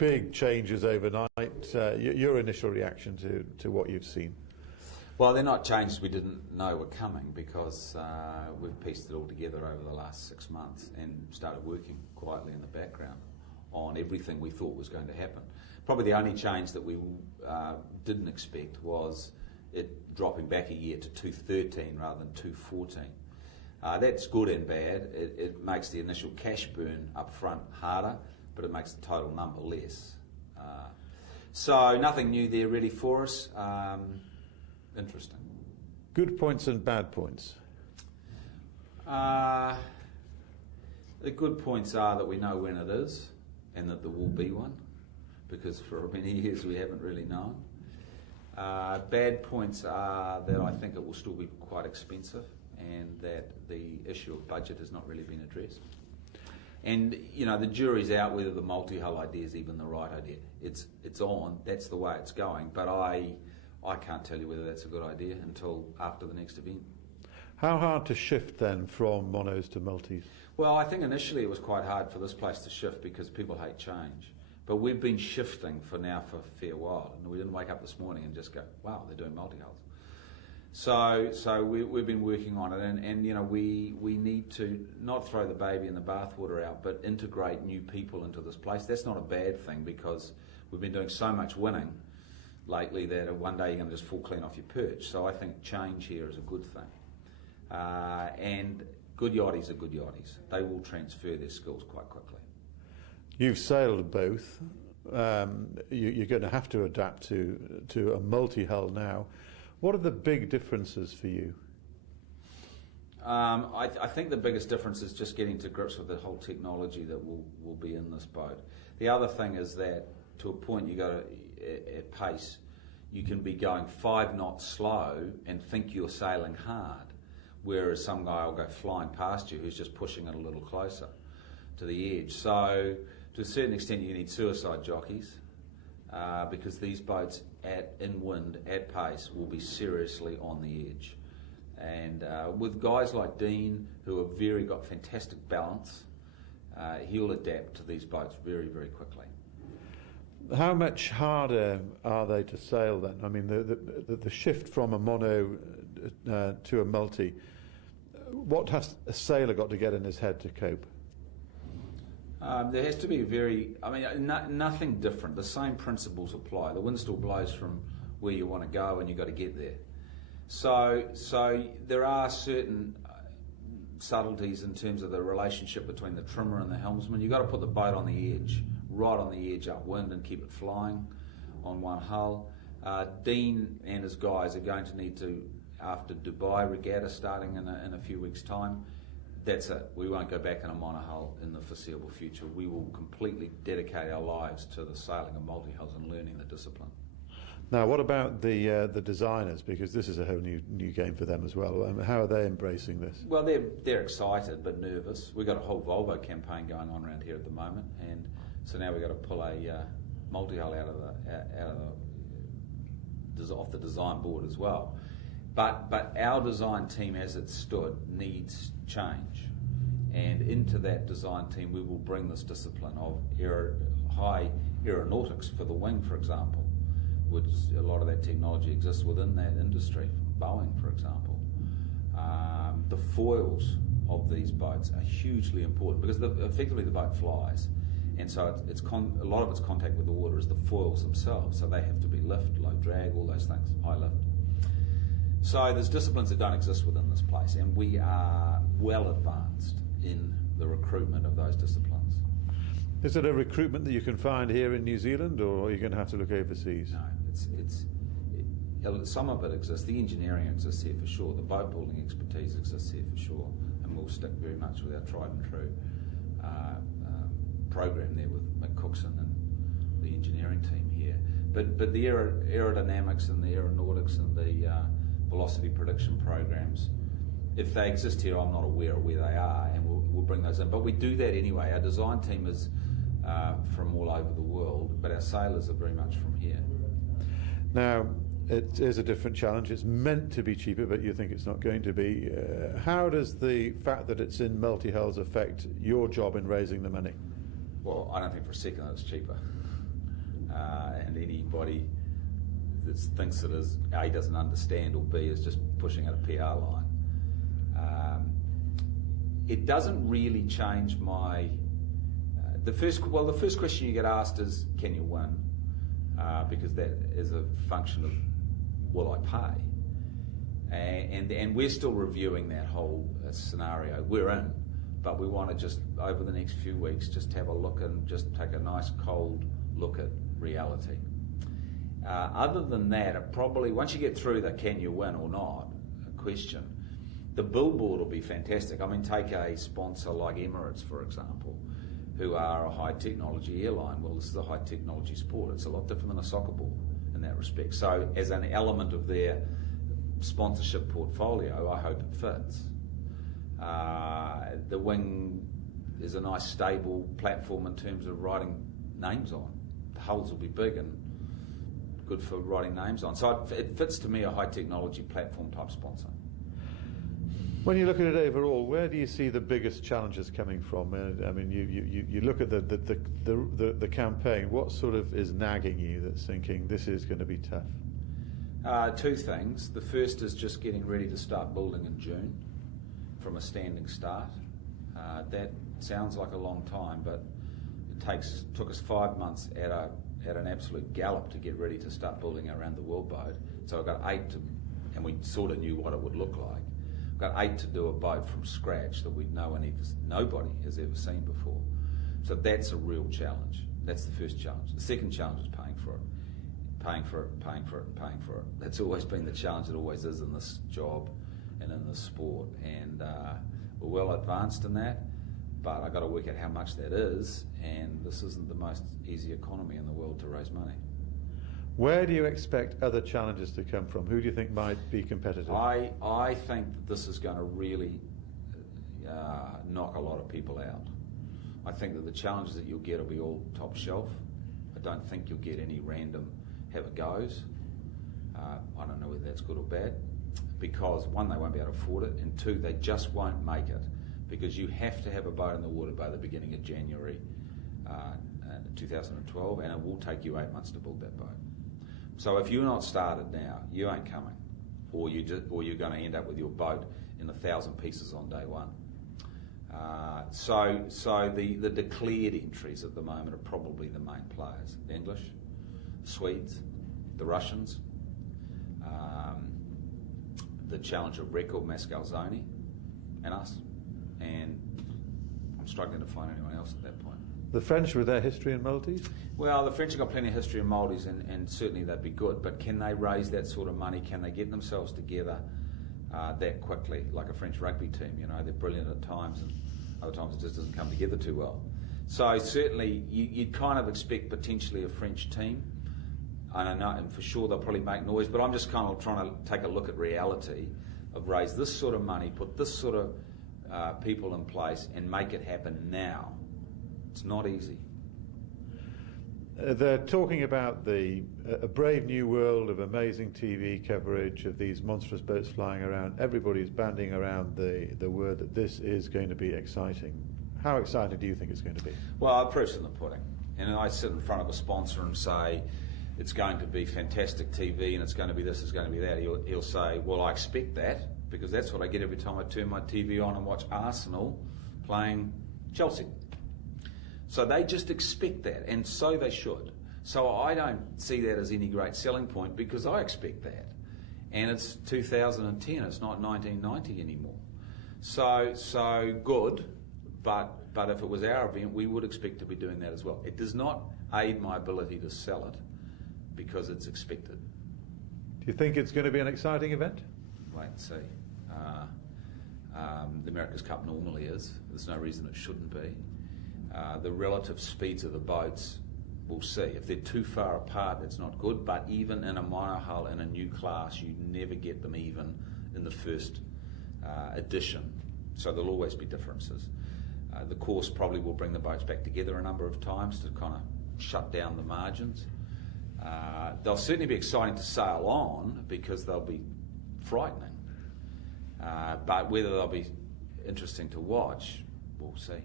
big changes overnight. Your initial reaction to what you've seen? Well, they're not changes we didn't know were coming, because we've pieced it all together over the last 6 months and started working quietly in the background on everything we thought was going to happen. Probably the only change that we didn't expect was it dropping back a year to 213 rather than 214. That's good and bad. It makes the initial cash burn up front harder, but it makes the total number less. So nothing new there really for us. Interesting. Good points and bad points? The good points are that we know when it is and that there will be one, because for many years we haven't really known. Bad points are that I think it will still be quite expensive and that the issue of budget has not really been addressed. And, you know, the jury's out whether the multi-hull idea is even the right idea. It's on, that's the way it's going, but I can't tell you whether that's a good idea until after the next event. How hard to shift then from monos to multis? Well, I think initially it was quite hard for this place to shift because people hate change. But we've been shifting for a fair while, and we didn't wake up this morning and just go, wow, they're doing multi-hulls. So we've been working on it, and you know, we need to not throw the baby in the bathwater out, but integrate new people into this place. That's not a bad thing, because we've been doing so much winning lately that one day you're going to just fall clean off your perch. So I think change here is a good thing. And good yachties are good yachties. They will transfer their skills quite quickly. You've sailed both. You're going to have to adapt to a multi-hull now. What are the big differences for you? I think the biggest difference is just getting to grips with the whole technology that will be in this boat. The other thing is that to a point you go at pace, you can be going 5 knots slow and think you're sailing hard, whereas some guy will go flying past you who's just pushing it a little closer to the edge. So to a certain extent you need suicide jockeys, because these boats in wind, at pace, will be seriously on the edge. And with guys like Dean, who have got fantastic balance, he'll adapt to these boats very, very quickly. How much harder are they to sail then? I mean, the shift from a mono to a multi, what has a sailor got to get in his head to cope? There has to be nothing different. The same principles apply. The wind still blows from where you want to go, and you've got to get there. So there are certain subtleties in terms of the relationship between the trimmer and the helmsman. You've got to put the boat on the edge, right on the edge upwind, and keep it flying on one hull. Dean and his guys are going to need to, after Dubai Regatta starting in a few weeks' time, that's it. We won't go back in a monohull in the foreseeable future. We will completely dedicate our lives to the sailing of multi-hulls and learning the discipline. Now, what about the designers? Because this is a whole new game for them as well. How are they embracing this? Well, they're excited but nervous. We've got a whole Volvo campaign going on around here at the moment, and so now we've got to pull a multi-hull off the design board as well. But our design team, as it stood, needs change, and into that design team we will bring this discipline of high aeronautics for the wing, for example, which a lot of that technology exists within that industry, from Boeing, for example. The foils of these boats are hugely important because effectively the boat flies, and so a lot of its contact with the water is the foils themselves, so they have to be lift, low drag, all those things, high lift. So there's disciplines that don't exist within this place, and we are well advanced in the recruitment of those disciplines. Is it a recruitment that you can find here in New Zealand, or are you going to have to look overseas? No, some of it exists. The engineering exists here for sure. The boat building expertise exists here for sure, and we'll stick very much with our tried and true program there with Mick Cookson and the engineering team here. But the aerodynamics and the aeronautics and the velocity prediction programs, if they exist here, I'm not aware of where they are, and we'll bring those in. But we do that anyway. Our design team is from all over the world, but our sailors are very much from here. Now, it is a different challenge. It's meant to be cheaper, but you think it's not going to be. How does the fact that it's in multi-hulls affect your job in raising the money? Well, I don't think for a second that it's cheaper. and anybody that thinks it is A, doesn't understand, or B, is just pushing out a PR line. It doesn't really change my. The first question you get asked is, can you win? Because that is a function of, will I pay? And we're still reviewing that whole scenario. We're in, but we want to just, over the next few weeks, just have a look and just take a nice cold look at reality. Other than that, it probably, once you get through the can you win or not question, the billboard will be fantastic. I mean, take a sponsor like Emirates, for example, who are a high technology airline. Well, this is a high technology sport. It's a lot different than a soccer ball in that respect. So as an element of their sponsorship portfolio, I hope it fits. The wing is a nice stable platform in terms of writing names on. The hulls will be big and good for writing names on. So it fits to me, a high technology platform type sponsor. When you look at it overall, where do you see the biggest challenges coming from? I mean, you look at the campaign. What sort of is nagging you that's thinking this is going to be tough? Two things. The first is just getting ready to start building in June from a standing start. That sounds like a long time, but it took us 5 months at an absolute gallop to get ready to start building around the world boat. So I got 8 and we sort of knew what it would look like. Got 8 to do a boat from scratch that nobody has ever seen before. So that's a real challenge. That's the first challenge. The second challenge is paying for it. Paying for it. That's always been the challenge. It always is in this job and in this sport. And we're well advanced in that, but I've got to work out how much that is, and this isn't the most easy economy in the world to raise money. Where do you expect other challenges to come from? Who do you think might be competitive? I think that this is going to really knock a lot of people out. I think that the challenges that you'll get will be all top shelf. I don't think you'll get any random have-a-goes. I don't know whether that's good or bad, because one, they won't be able to afford it, and two, they just won't make it, because you have to have a boat in the water by the beginning of January 2012, and it will take you 8 months to build that boat. So if you're not started now, you ain't coming, or you're going to end up with your boat in 1,000 pieces on day one. So the declared entries at the moment are probably the main players: the English, the Swedes, the Russians, the challenger of record Mascalzoni, and us. And I'm struggling to find anyone else at that point. The French with their history in multis? Well, the French have got plenty of history in multis, and certainly they'd be good, but can they raise that sort of money? Can they get themselves together that quickly, like a French rugby team? You know, they're brilliant at times, and other times it just doesn't come together too well. So certainly you'd kind of expect potentially a French team. I don't know, and for sure they'll probably make noise, but I'm just kind of trying to take a look at reality of raise this sort of money, put this sort of people in place, and make it happen now. It's not easy. They're talking about a brave new world of amazing TV coverage of these monstrous boats flying around. Everybody's banding around the word that this is going to be exciting. How exciting do you think it's going to be? Well, proof's in the pudding. And I sit in front of a sponsor and say, it's going to be fantastic TV and it's going to be this, it's going to be that. He'll say, well, I expect that, because that's what I get every time I turn my TV on and watch Arsenal playing Chelsea. So they just expect that, and so they should. So I don't see that as any great selling point, because I expect that. And it's 2010, it's not 1990 anymore. So good, but if it was our event, we would expect to be doing that as well. It does not aid my ability to sell it, because it's expected. Do you think it's going to be an exciting event? Wait and see. The America's Cup normally is. There's no reason it shouldn't be. The relative speeds of the boats, we'll see. If they're too far apart, it's not good, but even in a monohull in a new class, you never get them even in the first edition. So there'll always be differences. The course probably will bring the boats back together a number of times to kind of shut down the margins. They'll certainly be exciting to sail on, because they'll be frightening. But whether they'll be interesting to watch, we'll see.